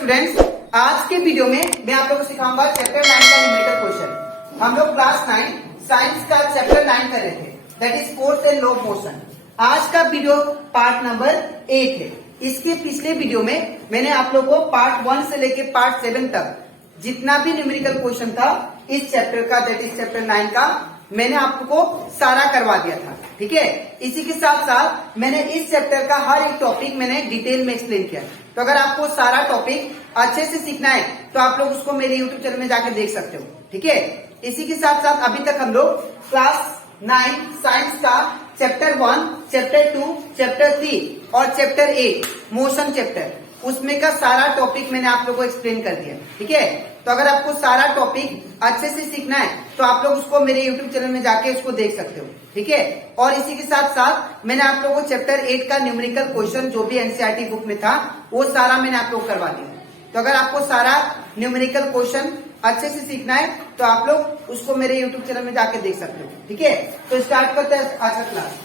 Students, आज के video में मैं आप लोगों को सिखाऊंगा चैप्टर 9 का न्यूमेरिकल क्वेश्चन। हम लोग क्लास 9 साइंस का चैप्टर 9 कर रहे थे, that is force and law of motion. आज का वीडियो पार्ट नंबर 8 है। इसके पिछले वीडियो में मैंने आप लोगों को पार्ट 1 से लेके पार्ट 7 तक जितना भी न्यूमेरिकल क्वेश्चन था इस चैप्टर का, दैट इज चैप्टर 9 का, मैंने आप लोगों को सारा करवा दिया था। ठीक है, इसी के साथ साथ मैंने इस चैप्टर का हर एक टॉपिक मैंने डिटेल में एक्सप्लेन किया। तो अगर आपको सारा टॉपिक अच्छे से सीखना है तो आप लोग उसको मेरे यूट्यूब चैनल में जाकर देख सकते हो। ठीक है, इसी के साथ साथ अभी तक हम लोग क्लास 9 साइंस का चैप्टर 1, चैप्टर 2, चैप्टर 3 और चैप्टर 8 मोशन चैप्टर, उसमें का सारा टॉपिक मैंने आप लोगों को एक्सप्लेन कर दिया। ठीक है, तो अगर आपको सारा टॉपिक अच्छे से सीखना है तो आप लोग उसको मेरे यूट्यूब चैनल में जाके उसको देख सकते हो। ठीक है, और इसी के साथ साथ मैंने आप लोगों को चैप्टर 8 का न्यूमेरिकल क्वेश्चन जो भी एनसीईआरटी बुक में था वो सारा मैंने आप लोग करवा दिया। तो अगर आपको सारा न्यूमेरिकल क्वेश्चन अच्छे से सीखना है तो आप लोग उसको मेरे यूट्यूब चैनल में जाके देख सकते हो। ठीक है, तो स्टार्ट करते हैं आज का क्लास।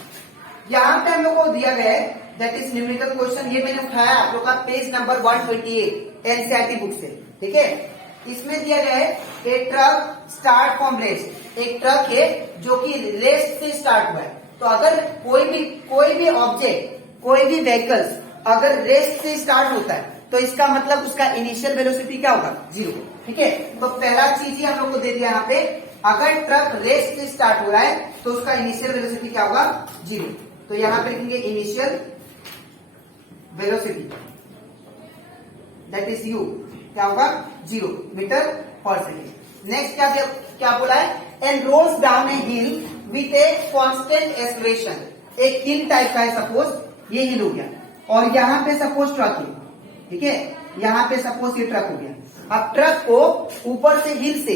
यहाँ पे हम लोग को दिया गया है दैट इज न्यूमेरिकल क्वेश्चन। ये मैंने उठाया आप लोग का पेज नंबर 128 एनसीईआरटी बुक से। ठीक है, इसमें दिया गया है ए ट्रक स्टार्ट फ्रॉम रेस्ट। एक ट्रक है जो कि रेस्ट से स्टार्ट हुआ है। तो अगर कोई भी ऑब्जेक्ट, कोई भी व्हीकल्स अगर रेस्ट से स्टार्ट होता है तो इसका मतलब उसका इनिशियल वेलोसिटी क्या होगा? 0। ठीक है, तो पहला चीज ही हम लोग को दे दिया यहाँ पे, अगर ट्रक रेस्ट से स्टार्ट हो रहा है तो उसका इनिशियल वेलोसिटी क्या होगा? 0। तो यहाँ पे लिखेंगे initial velocity that is you, क्या होगा? 0 मीटर पर सेकेंड। नेक्स्ट क्या बोला है? And rolls down a hill with a constant acceleration. एक हिल टाइप का है, सपोज ये हिल हो गया और यहाँ पे सपोज ट्रक है। ठीक है, यहाँ पे सपोज ये ट्रक हो गया। अब ट्रक को ऊपर से हिल से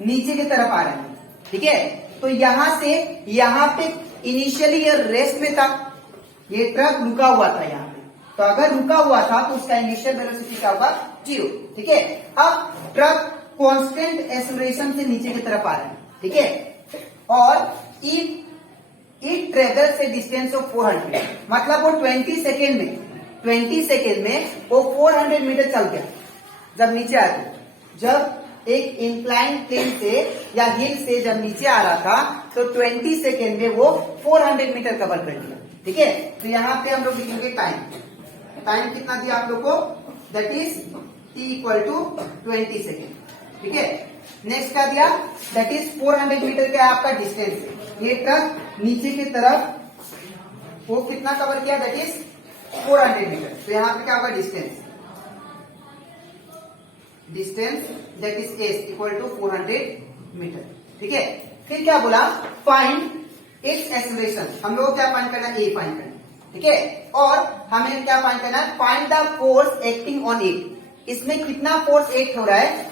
नीचे की तरफ आ रहा है। ठीक है, तो यहां से यहाँ पे इनिशियली ये रेस्ट में था, ये ट्रक रुका हुआ था यहाँ पे। तो अगर रुका हुआ था तो उसका इनिशियल वेलोसिटी क्या होगा? 0। ठीक है, अब ट्रक कांस्टेंट एक्सेलरेशन से नीचे की तरफ आ रहा है। ठीक है, और it travels A distance of 400, मतलब वो 20 सेकेंड में वो 400 मीटर चल गया जब नीचे आ गया। जब एक इंक्लाइन प्लेन से या हिल से जब नीचे आ रहा था तो 20 सेकेंड में वो 400 मीटर कवर कर दिया। ठीक है, तो यहाँ पे हम लोग लिखेंगे टाइम कितना दिया आप लोग को? That is t equal to 20 second. ठीक है, नेक्स्ट क्या दिया? दैट इज 400 मीटर क्या है आपका डिस्टेंस। ये ट्रक नीचे की तरफ वो कितना कवर किया? That is 400 metre. तो यहाँ पे क्या होगा? Distance that is s equal to 400 metre. ठीक है, फिर क्या बोला? Find its acceleration. हम लोग क्या फाइंड करना है? a फाइंड करना है। ठीक है, और हमें क्या फाइंड करना है? Find the force acting on it. इसमें कितना फोर्स एक्ट हो रहा है?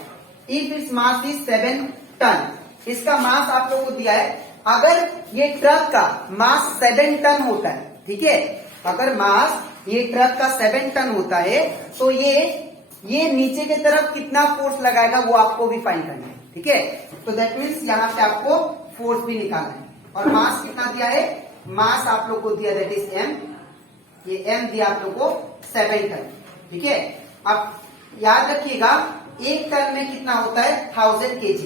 If its mass is 7 ton. इसका मास आप लोग को दिया है। अगर ये ट्रक का मास 7 टन होता है, ठीक है, अगर मास ये ट्रक का 7 टन होता है तो ये नीचे की तरफ कितना फोर्स लगाएगा वो आपको भी फाइंड करना है। ठीक है, तो दैट मीन्स यहाँ पे आपको फोर्स भी निकालना है। और मास कितना दिया है? मास आप लोग को दिया दैट इज m। ये m दिया आप लोग को 7 टन। ठीक है, अब याद रखिएगा एक टन में कितना होता है? 1000 kg,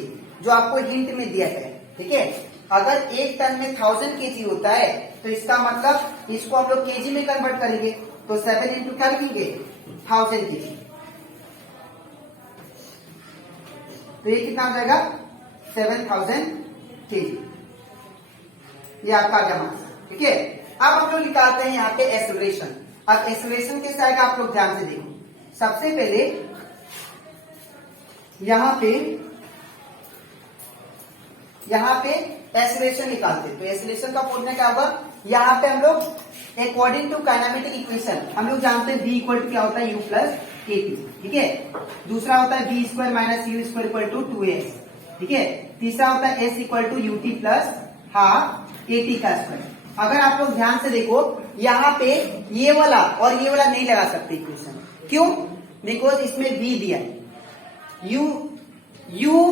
जो आपको हिंट में दिया गया है। ठीक है, अगर एक टन में 1000 kg होता है तो इसका मतलब इसको हम लोग केजी में कन्वर्ट करेंगे तो 7 इंटू क्या लिखेंगे? 1000 kg। तो ये कितना हो जाएगा? 7000 kg। ये आपका आ गया मास। ठीक है, अब हम लोग निकालते हैं यहाँ पे एक्सेलरेशन। अब एक्सेलरेशन कैसे आएगा आप लोग ध्यान से देखो। सबसे पहले यहाँ पे एक्सेलरेशन निकालते हैं। तो एक्सेलरेशन का फॉर्मूला क्या होगा? यहाँ पे हम लोग अकॉर्डिंग टू काइनेमेटिक इक्वेशन हम लोग जानते हैं v इक्वल टू क्या होता है? u plus kt। ठीक है, दूसरा होता है v square minus u square equal to 2s। ठीक है, तीसरा होता है s equal to ut plus half kt का स्क्वायर। अगर आप लोग ध्यान से देखो यहाँ पे ये वाला और ये वाला नहीं लगा सकते इक्वेशन। क्यों? बिकॉज इसमें v दिया है, u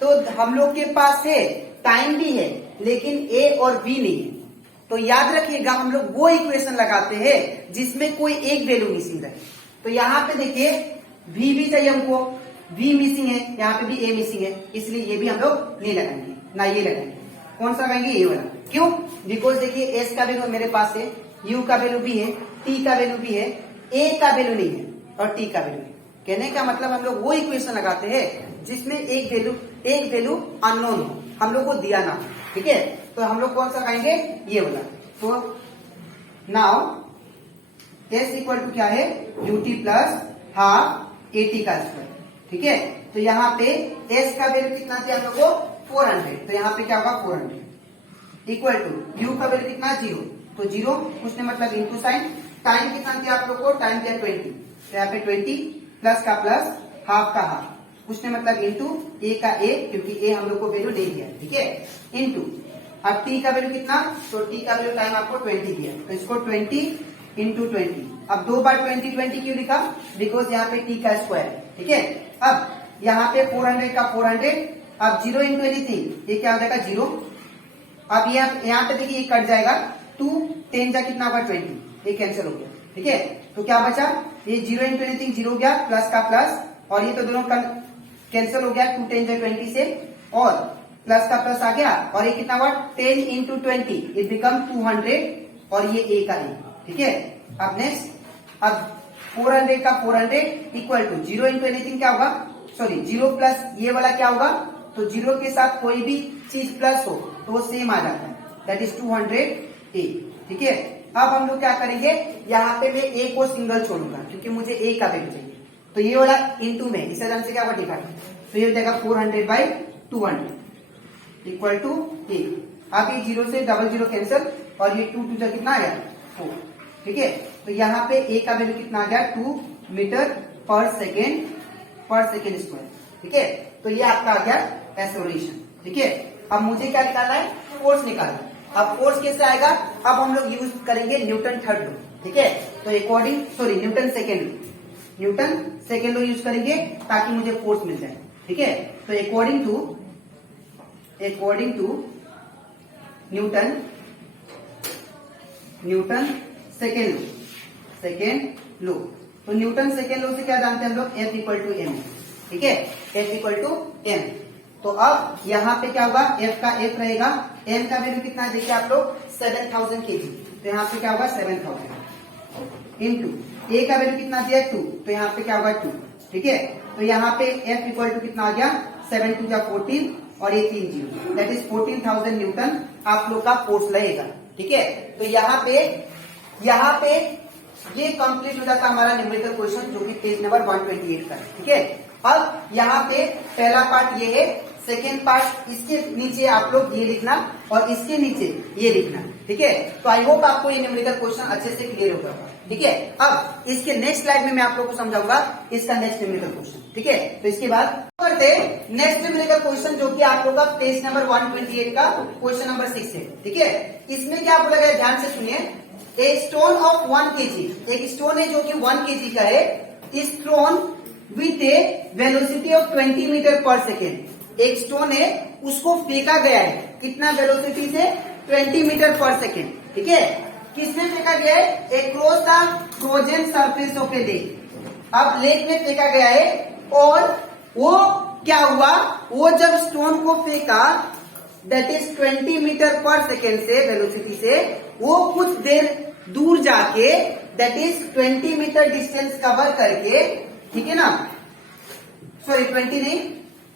तो हम लोग के पास है, टाइम भी है, लेकिन a और v नहीं है। तो याद रखिएगा हम लोग वो इक्वेशन लगाते हैं जिसमें कोई एक वैल्यू मिसिंग रहे। तो यहाँ पे देखिए V भी चाहिए हमको, V मिसिंग है, यहाँ पे भी A मिसिंग है, इसलिए ये भी हम लोग नहीं लगाएंगे, ना ये लगाएंगे। कौन सा लगाएंगे? ये वाला। क्यों? बिकॉज देखिए S का वैल्यू मेरे पास है, U का वैल्यू भी है, T का वैल्यू भी है, A का वैल्यू नहीं है और T का वैल्यू नहीं। कहने का मतलब हम लोग वो इक्वेशन लगाते हैं जिसमें एक वैल्यू अननोन हो, हम लोग को दिया ना, ठीक है। तो हम लोग कौन सा लगाएंगे? ये वाला। तो नाउ S इक्वल टू क्या है? UT प्लस हाफ AT का स्क्वायर, ठीक है। तो यहाँ पे S का वैल्यू कितना दिया हम लोग को? 400। तो यहाँ पे क्या होगा? 400 इक्वल टू U का वैल्यू कितना? 0। तो 0 उसने मतलब इंटू साइन, टाइम कितना दिया आप लोग को? टाइम दिया 20। तो यहाँ पे 20 प्लस का प्लस, हाफ का हाफ, उसने मतलब इंटू A का A, क्योंकि A हम लोग को वैल्यू नहीं दिया, ठीक है, इंटू अब T का वैल्यू कितना? तो T का वैल्यू टाइम आपको 20 दिया, तो इसको 20 इंटू 20। अब दो बार 20 क्यों लिखा? बिकॉज यहाँ पे T का स्क्वायर, ठीक है। अब यहाँ पे 400 का 400, अब 0 इंटू एनीथिंग, ये क्या हो जाएगा? 0। अब ये यहाँ पे देखिए ये कट जाएगा, 2 10 जा कितना होगा? 20, ये कैंसिल हो गया, ठीक है। तो क्या बचा? ये 0 इंटू एनीथिंग 0 हो गया, प्लस का प्लस, और ये तो दोनों कैंसिल हो गया, 2 10 जा 20 से, और प्लस का प्लस आ गया, और ये कितना हुआ? 10 इंटू 20, इट बिकम 200, और ये A का A, ठीक है। अब नेक्स्ट, अब 400 का 400 इक्वल टू 0 इंटू एनीथिंग क्या होगा? सॉरी 0 प्लस ये वाला क्या होगा? तो 0 के साथ कोई भी चीज प्लस हो तो वो सेम आ जाता है, दैट इज 200A, ठीक है। अब हम लोग क्या करेंगे? यहाँ पे मैं A को सिंगल छोड़ूंगा क्योंकि मुझे A का वैल्यू चाहिए, तो ये वाला इंटू में इस से क्या होगा? डिवाइड, तो ये हो जाएगा 400/200 इक्वल टू A। अब ये 0 से डबल 0 कैंसिल, और ये 2 2 कितना आ गया? 4, ठीक है। तो यहाँ पे A का वैल्यू कितना आ गया? 2 मीटर पर सेकेंड स्क्वायर, ठीक है। तो ये आपका आ गया एक्सेलरेशन, ठीक है। अब मुझे क्या निकालना है? फोर्स निकालना है। अब फोर्स कैसे आएगा? अब हम लोग यूज करेंगे न्यूटन थर्ड लॉ, ठीक है। तो न्यूटन सेकेंड लॉ यूज करेंगे ताकि मुझे फोर्स मिल जाए, ठीक है। तो according to Newton second law, तो न्यूटन सेकेंड लॉ से क्या जानते हैं हम लोग? F इक्वल टू M, ठीक है, F इक्वल टू M। तो अब यहाँ पे क्या होगा? F का F रहेगा, M का वैल्यू कितना है देखिए आप लोग? 7000 kg, तो यहाँ पे क्या होगा? 7000 इंटू A का वैल्यू कितना दिया? 2, तो यहाँ पे क्या होगा? 2, ठीक है। तो यहाँ पे F इक्वल टू कितना आ गया? 7 2 जा 14, और ये 3 0, दैट इज 14,000 न्यूटन आप लोग का फोर्स लगेगा, ठीक है। तो यहाँ पे ये कंप्लीट हो जाता है हमारा न्यूमेरिकल क्वेश्चन, जो कि पेज नंबर 128 का है, ठीक है। अब यहाँ पे पहला पार्ट ये है, सेकेंड पार्ट इसके नीचे आप लोग ये लिखना और इसके नीचे ये लिखना, ठीक है। तो आई होप आपको ये न्यूमेरिकल क्वेश्चन अच्छे से क्लियर होगा, ठीक है। अब इसके नेक्स्ट स्लाइड में मैं आप लोग को समझाऊंगा इसका नेक्स्ट न्यूमेरिकल क्वेश्चन, ठीक है। तो इसके बाद करते नेक्स्ट न्यूमेरिकल क्वेश्चन, जो कि आप लोग का पेज नंबर 128 का क्वेश्चन नंबर 6 है, ठीक है। इसमें क्या बोला गया? ध्यान से सुनिए। ए स्टोन ऑफ 1 kg, एक स्टोन है जो कि 1 kg का है, is thrown with a velocity of 20 metre per second. एक स्टोन है, उसको फेंका गया है, कितना वेलोसिटी से? 20 मीटर पर सेकेंड, ठीक है। किसमें फेंका गया है? Across the frozen surface of A lake. अब लेक में फेंका गया है, और वो क्या हुआ? वो जब स्टोन को फेंका, that is 20 metre per second से वेलोसिटी से, वो कुछ देर दूर जाके, that is 20 metre distance cover करके, ठीक है ना, सॉरी 20 नहीं,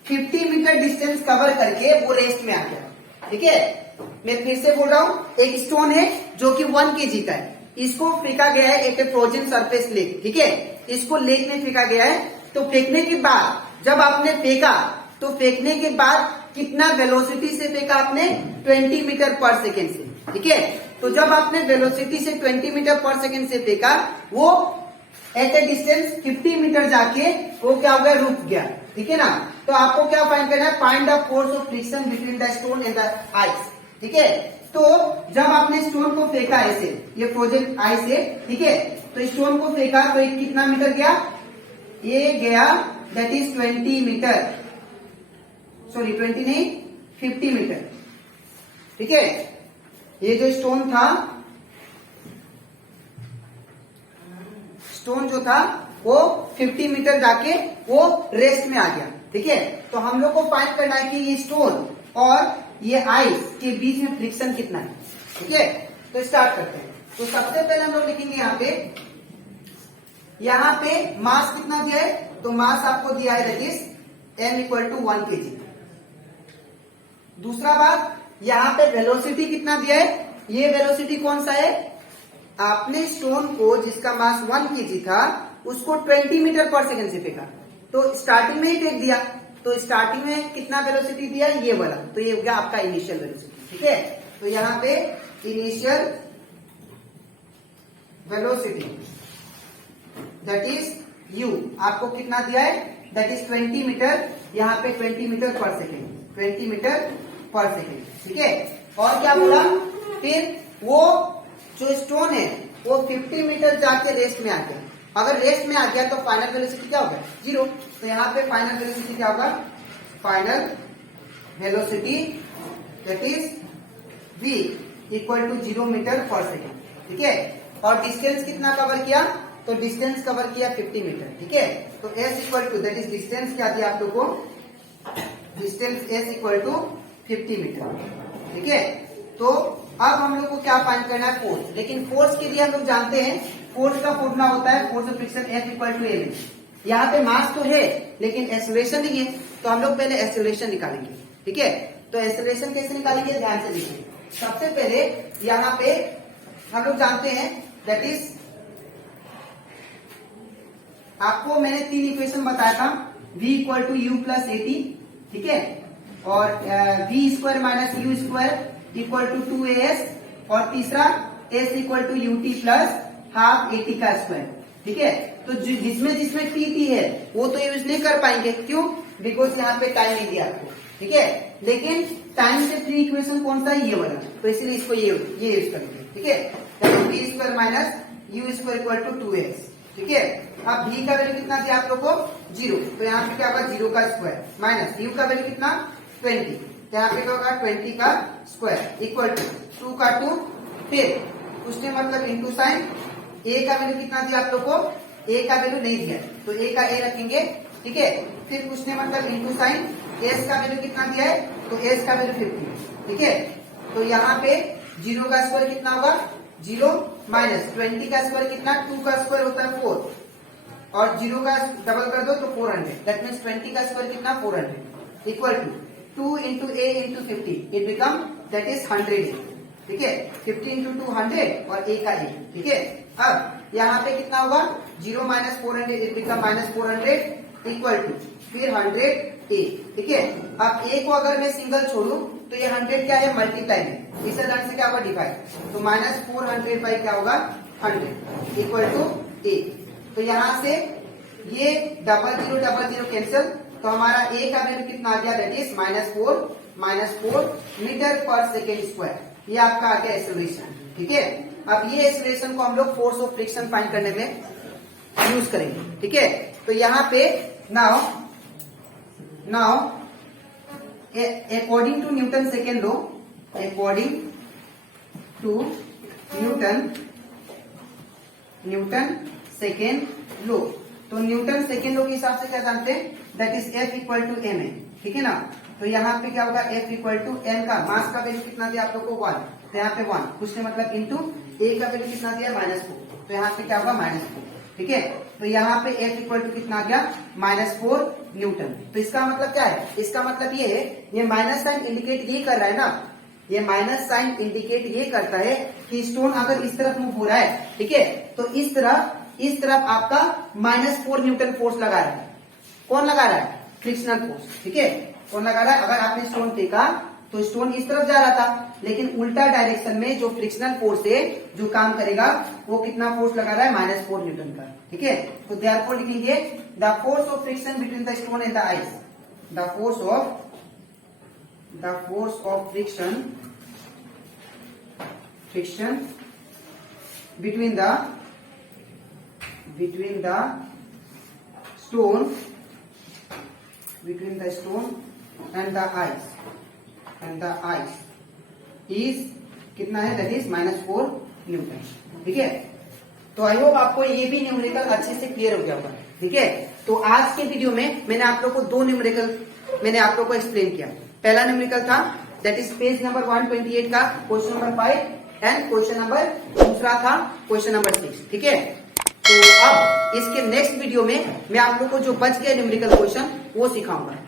50 मीटर डिस्टेंस कवर करके वो रेस्ट में आ गया, ठीक है। मैं फिर से बोल रहा हूं, एक स्टोन है जो कि 1 kg का है, इसको फेंका गया है एक फ्रोजन सरफेस लेक, ठीक है। इसको लेक में फेंका गया है, तो फेंकने के बाद जब आपने फेंका, तो फेंकने के बाद कितना वेलोसिटी से फेंका आपने? 20 मीटर पर सेकेंड से, ठीक है। तो जब आपने वेलोसिटी से 20 मीटर पर सेकेंड से फेंका, वो एट ए डिस्टेंस 50 मीटर जाके वो क्या हो गया? रुक गया, ठीक है ना। तो आपको क्या फाइंड करना है? Find the force of friction between the stone and the ice, ठीक है। तो जब आपने स्टोन को फेंका ऐसे, ये फ्रोजन आइस है, ठीक है, तो स्टोन को फेंका तो ये कितना मीटर गया? ये गया दैट इज 20 मीटर, सॉरी 20 नहीं 50 मीटर, ठीक है। ये जो स्टोन जो था वो 50 मीटर जाके वो रेस्ट में आ गया। ठीक है, तो हम लोग को फाइंड करना है कि ये स्टोन और ये आइस के बीच में फ्रिक्शन कितना है। ठीक है, तो स्टार्ट करते हैं। तो सबसे पहले हम लोग लिखेंगे यहाँ पे मास कितना दिया है, तो मास आपको दिया है दैट इज m = 1 kg। दूसरा बात, यहाँ पे वेलोसिटी कितना दिया है, ये वेलोसिटी कौन सा है, आपने स्टोन को जिसका मास 1 kg था उसको 20 मीटर पर सेकेंड से फेंका, तो स्टार्टिंग में ही फेंक दिया, तो स्टार्टिंग में कितना वेलोसिटी दिया, ये वाला, तो ये हो गया आपका इनिशियल वेलोसिटी। ठीक है, तो यहाँ पे initial velocity that is u आपको कितना दिया है, दैट इज 20 मीटर, यहाँ पे 20 metre per second, 20 metre per second. ठीक है, और क्या बोला, फिर वो जो स्टोन है वो 50 मीटर जाके रेस्ट में आ गया। अगर रेस्ट में आ गया तो फाइनल वेलोसिटी क्या होगा, 0। तो यहाँ पे फाइनल वेलोसिटी क्या होगा, final velocity that is v = 0 metre per second. ठीक है, और डिस्टेंस कितना कवर किया, तो डिस्टेंस कवर किया 50 मीटर। ठीक है, तो s = दैट इज डिस्टेंस क्या दिया आप लोग को, डिस्टेंस s = 50 मीटर। ठीक है, तो अब हम लोग को क्या फाइंड करना है, फोर्स। लेकिन फोर्स के लिए हम लोग जानते हैं फोर्स का फॉर्मूला होता है force of friction F = m। यहाँ पे मास तो है लेकिन एक्सेलरेशन नहीं है, तो हम लोग पहले एक्सेलरेशन निकालेंगे। ठीक है, तो एक्सेलरेशन कैसे निकालेंगे, ध्यान से देखिए। सबसे पहले यहाँ पे हम लोग जानते हैं दैट इज, आपको मैंने 3 इक्वेशन बताया था, v = u + at। ठीक है, और v² - u² = 2as, और तीसरा s = ut + ½ at²। ठीक है, तो जिसमें जिसमें टी है वो तो यूज नहीं कर पाएंगे, क्यों, बिकॉज यहाँ पे टाइम नहीं दिया आपको। ठीक है, लेकिन टाइम से फ्री इक्वेशन कौन सा है, ये वाला, तो इसलिए इसको ये यूज करेंगे। ठीक है, v² - u² = 2as। ठीक है, अब v का वैल्यू कितना दिया आप लोग को, 0, तो यहाँ पे क्या होगा 0 का स्क्वायर, माइनस u का वैल्यू कितना 20, तो यहाँ पे क्या होगा 20 का स्क्वायर = 2 का 2, फिर उसने मतलब इंटू साइन, a का वैल्यू कितना दिया आप लोग को, a का वैल्यू नहीं दिया तो a का a रखेंगे। ठीक है, फिर उसने मतलब इंटू साइन, s का वैल्यू कितना दिया है, तो s का वैल्यू 50। ठीक है, तो यहाँ पे 0 का स्क्वायर कितना होगा 0, माइनस 20 का स्क्वायर कितना, 2 का स्क्वायर होता है 4, और 0 का डबल कर दो तो 400, दैट मीन्स 20 का स्क्वायर कितना 400 = 2 × a × 50, it become that is 100a। ठीक है, 50 × 2 100 और a का a। ठीक है, अब यहाँ पे कितना होगा 0 - 400, इट बिकम -400 = फिर 100a। ठीक है, अब a को अगर मैं सिंगल छोड़ू तो ये 100 क्या है, मल्टीप्लाई है, इसे ढंग से क्या होगा डिवाइड, तो -400 क्या होगा 100 = a। तो यहाँ से ये 00 कैंसिल, तो हमारा a का वैल्यू कितना आ गया, that is -4 metre per second square. ये आपका आ गया एक्सेलरेशन। ठीक है, अब ये एक्सेलरेशन को हम लोग फोर्स ऑफ फ्रिक्शन फाइंड करने में यूज करेंगे। ठीक है, तो यहाँ पे now according to Newton second law, according to Newton second law, तो न्यूटन सेकेंड लॉ के हिसाब से क्या जानते हैं, दैट इज F = m है। ठीक है ना, तो यहाँ पे क्या होगा, F = m का मास का वैल्यू कितना दिया आप लोग को 1, तो यहाँ पे 1 उसने मतलब इंटू a का वैल्यू कितना दिया -4, तो यहाँ पे क्या होगा -4। ठीक है, तो यहाँ पे F = कितना आ गया -4 न्यूटन। तो इसका मतलब क्या है, इसका मतलब ये है, ये माइनस साइन इंडिकेट ये कर रहा है ना, ये माइनस साइन इंडिकेट ये करता है कि स्टोन अगर इस तरफ मूव हो रहा है, ठीक है, तो इस तरफ आपका -4 न्यूटन फोर्स लगा रहा है। कौन लगा रहा है, फ्रिक्शनल फोर्स। ठीक है, कौन लगा रहा है, अगर आपने स्टोन फेंका तो स्टोन इस तरफ जा रहा था, लेकिन उल्टा डायरेक्शन में जो फ्रिक्शनल फोर्स है जो काम करेगा वो कितना फोर्स लगा रहा है, -4 न्यूटन का। ठीक है, तो देयरफॉर लिखेंगे the force of friction between the stone and the ice, the force of friction between the stone and the ice is कितना है, that is -4 न्यूटन। ठीक है, तो आई होप आपको ये भी न्यूमेरिकल अच्छे से क्लियर हो गया होगा। ठीक है, तो आज के वीडियो में मैंने आप लोग को दो न्यूमेरिकल मैंने आप लोग को एक्सप्लेन किया। पहला न्यूमेरिकल था दैट इज पेज नंबर 128 का question number 5 and question number दूसरा था क्वेश्चन नंबर 6। ठीक है, तो अब इसके नेक्स्ट वीडियो में मैं आप लोग को जो बच गया न्यूमेरिकल क्वेश्चन वो सिखाऊंगा।